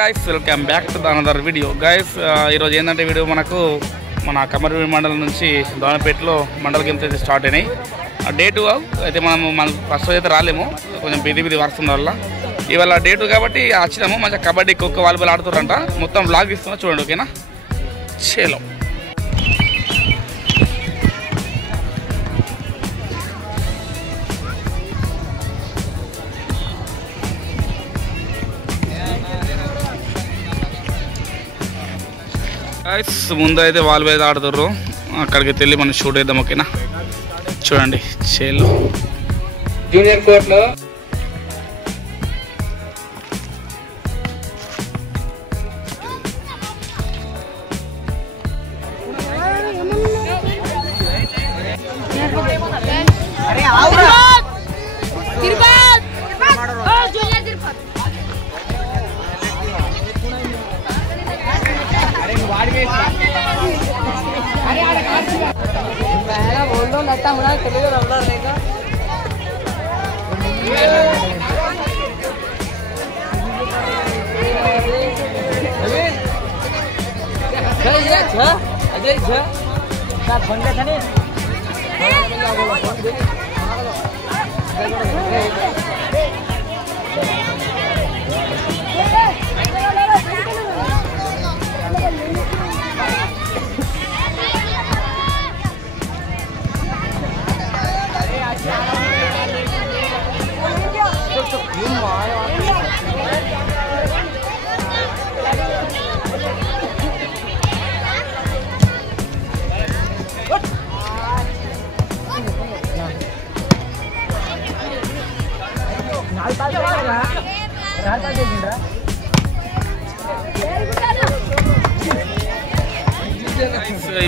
guys, welcome back to another video. Guys, ఈరోజు ఏంటంటే video మనకు మన కమర్వీ మండలం నుంచి దోనపేటలో మండల గేమ్స్ అయితే స్టార్ట్ అయినాయి. డే 2 అయితే మనం ఫస్ట్ రోజు అయితే రాలేము, కొంచెం బిజీ వర్క్స్ ఉన్న వల్ల. ఇవాళ డే 2 కాబట్టి వచ్చినాము. మంచిగా కబడ్డీ, ఖోఖో, వాలీబాల్ ఆడుతారంట. మొత్తం వ్లాగ్ ఇస్తున్నా చూడండి, ఓకేనా? చేలో ముందు అయితే వాలీబాల్ అయితే ఆడుతుర్రు, అక్కడికి వెళ్ళి మనం షూట్ చేద్దాం, ఓకేనా? చూడండి చేలో జూనియర్ కోర్టులో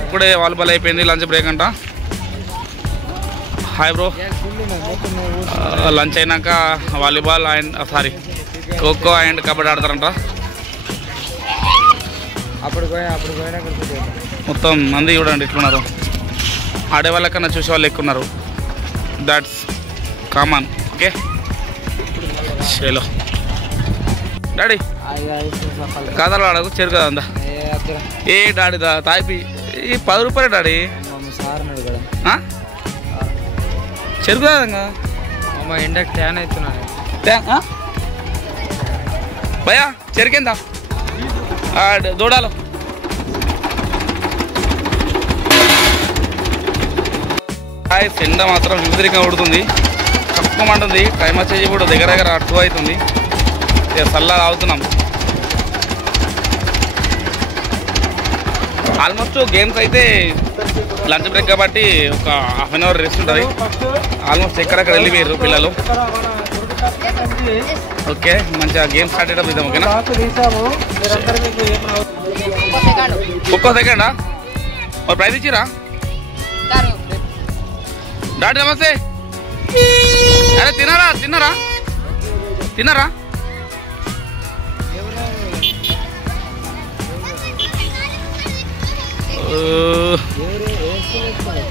ఇప్పుడే వాలీబాల్ అయిపోయింది, లంచ్ బ్రేక్ అంట. హాయ్ బ్రో, లంచ్ అయినాక volleyball and kho-kho and kabaddi ఆడతారంట. మొత్తం మంది చూడండి ఇట్లున్నారు, ఆడే వాళ్ళకన్నా చూసే వాళ్ళు ఎక్కువ ఉన్నారు. That's common, okay? చలో డాడీ కథలు ఆడకు, చెరు కదా అందా. ఏ డాడీ తాపి ఈ 10 రూపాయలు డాడీ, చెరుకు కదా ఎండకు ట్యాన్ అవుతున్నా భయా. చెరుకేందా దూడాలో ఎండ మాత్రం విపరీతంగా ఉడుతుంది, కప్పమంటుంది. టైం వచ్చేసి కూడా దగ్గర 2 అవుతుంది. ఇక చల్లగా తాగుతున్నాం. ఆల్మోస్ట్ గేమ్స్ అయితే లంచ్ బ్రేక్ కాబట్టి ఒక హాఫ్ అన్ అవర్ రెస్ట్ ఉంటుంది. ఆల్మోస్ట్ ఎక్కడెక్కడ వెళ్ళిపోయారు పిల్లలు. ఓకే, మంచిగా గేమ్స్ స్టార్ట్ అయ్యేటప్పుడు ఇద్దాం, ఓకేనా? ఒక్కో సెకండా ఒక ప్రైజ్ ఇచ్చిరా డాడీ? నమస్తే. అరే తిన్నారా?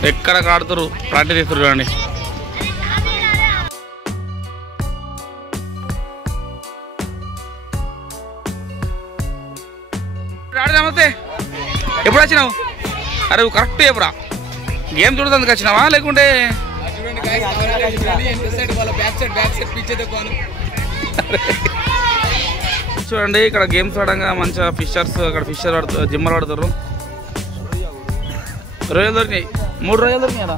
ఎక్కడ ఆడుతారు, ప్రాక్టీస్ చేస్తారు చూడండి. డాడీ నమస్తే, ఎప్పుడు వచ్చినావు? అరే కరెక్ట్ ఎప్పుడా గేమ్ చూడడానికి వచ్చినావా లేకుంటే? చూడండి ఇక్కడ గేమ్స్ ఆడంగా మంచిగా ఫిషర్స్, అక్కడ ఫిషర్ ఆడుతారు, జిమ్మర్ ఆడుతారు. రొయ్యలు దొరికినాయి, 3 రొయ్యలు దొరికినాయి అలా.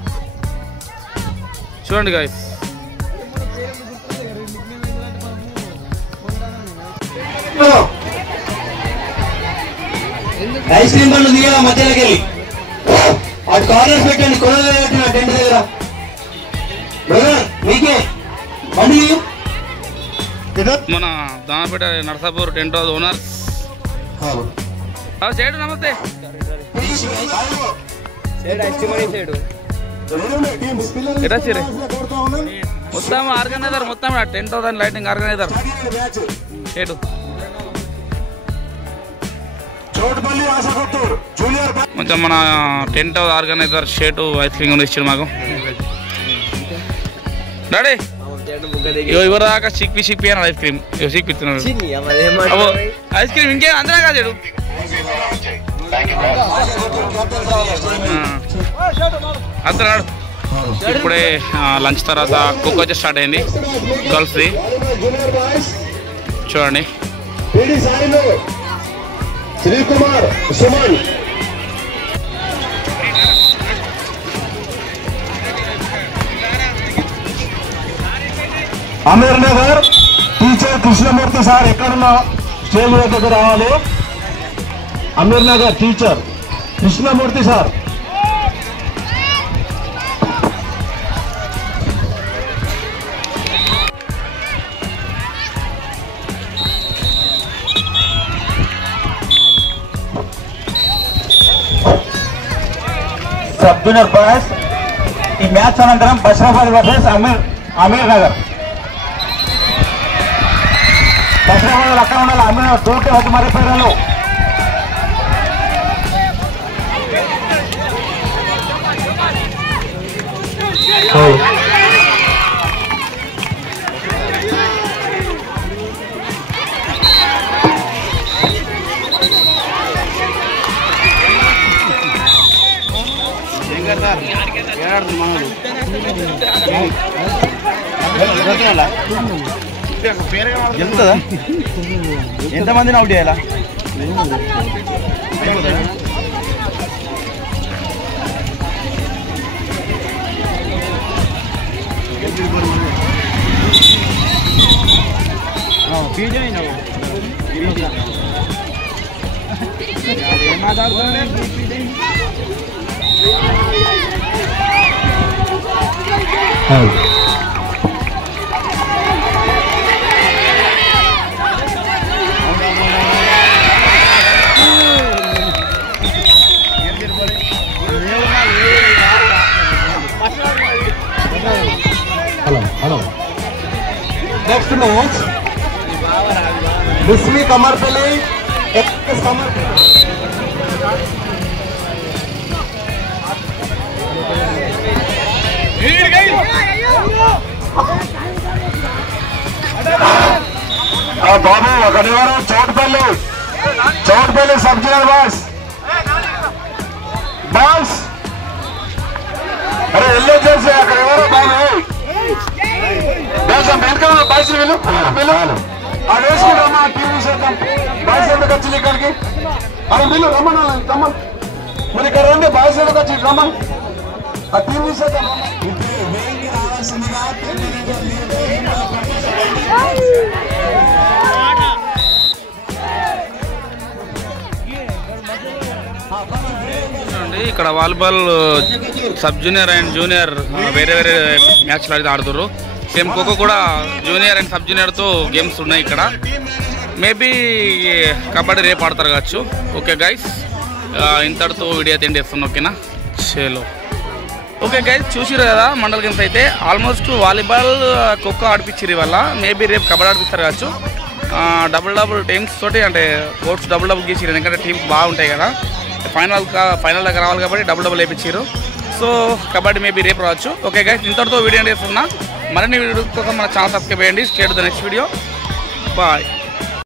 చూడండి గాయస్, ఐస్ క్రీమ్ బండ్లు దిగా మధ్యలోకి వెళ్ళి అటు కార్నర్స్ పెట్టండి. కొనలు పెట్టిన టెంట్ దగ్గర మీకే బండి. మన Damapeta Narsapur tent house owners side. నమస్తే. ఎట్లా సరే మొత్తం ఆర్గనైజర్, మొత్తం tent house and lighting organiser ఏటు కొంచెం మన టెంట్ హౌస్ ఆర్గనైజర్ షేటు ఐస్ క్రీమ్ ఇచ్చాడు మాకు. డాడీ ఎవరు దాకా చిక్పి అని ఐస్ క్రీమ్ చిక్పిస్తున్నాడు ఐస్ క్రీమ్ ఇంకేం అందరా కాదు అంతనాడు. ఇప్పుడే లంచ్ తర్వాత కుక్ వచ్చి స్టార్ట్ అయింది గర్ల్స్ది చూడండి. అమీర్ నగర్ టీచర్ కృష్ణమూర్తి సార్ ఎక్కడున్నా స్టేజ్ దగ్గర రావాలి. Amir Nagar teacher Krishnamurthy sir. Sub junior boys ఈ మ్యాచ్ అనంతరం బషరాబాద్ వర్సెస్ అమీర్ నగర్. బషరాబాద్ అక్కడ ఉండాలి. అమీర్ నగర్ తోటి ఒక మరి పేర్లు గెలుతుందా? ఎంతమందిని అవుట్ చేయాలా? హలో నెక్స్ట్ మ్యాచ్ బిస్మి కమర్పల్లి బాబు ఒకటివారు చోటుపల్లి సబ్ జూనియర్ బాస్ అరే వెళ్ళే చేసి అక్కడ ఎవరో బాబు వెనకాల బాయ్స్ వీళ్ళు అది వేసుకుంటామా టీవీ చేద్దాం. బాయ్స్ ఎందుకు వచ్చింది ఇక్కడికి? అది వీళ్ళు రమ్మని మరి ఇక్కడ రండి. బాయ్స్ ఎందుకు వచ్చి రమ్మని ఆ టీవీ చేద్దాం. ఇక్కడ volleyball sub junior and junior వేరే వేరే మ్యాచ్లు అయితే ఆడుతున్నారు. సేమ్ ఖోఖో కూడా జూనియర్ అండ్ సబ్ జూనియర్తో గేమ్స్ ఉన్నాయి ఇక్కడ. మేబీ కబడ్డీ రేపు ఆడతారు కావచ్చు. ఓకే గైస్, ఇంతటితో వీడియో అయితే ఎండ్ చేస్తున్నాను. ఓకేనా, చలో. ఓకే గైస్, చూసిరు కదా మండల గేమ్స్ అయితే ఆల్మోస్ట్ వాలీబాల్ ఖోఖో ఆడిపించారు ఇవాళ. మేబీ రేపు కబడ్డీ ఆడిపిస్తారు కావచ్చు. డబుల్ టీమ్స్ తోటి అంటే కోర్ట్స్ డబుల్ గీసిరు, ఎందుకంటే టీమ్స్ బాగుంటాయి కదా. ఫైనల్ దాకా రావాలి కాబట్టి డబుల్ వేయించారు. సో కబడ్డీ మేబీ రేపు రావచ్చు. ఓకే గైస్, ఇంతటితో వీడియో చేస్తున్నా. మరిన్ని వీడియో కోసం మన ఛానల్ సబ్స్క్రైబ్ చేయండి. Stay to the next video. Bye.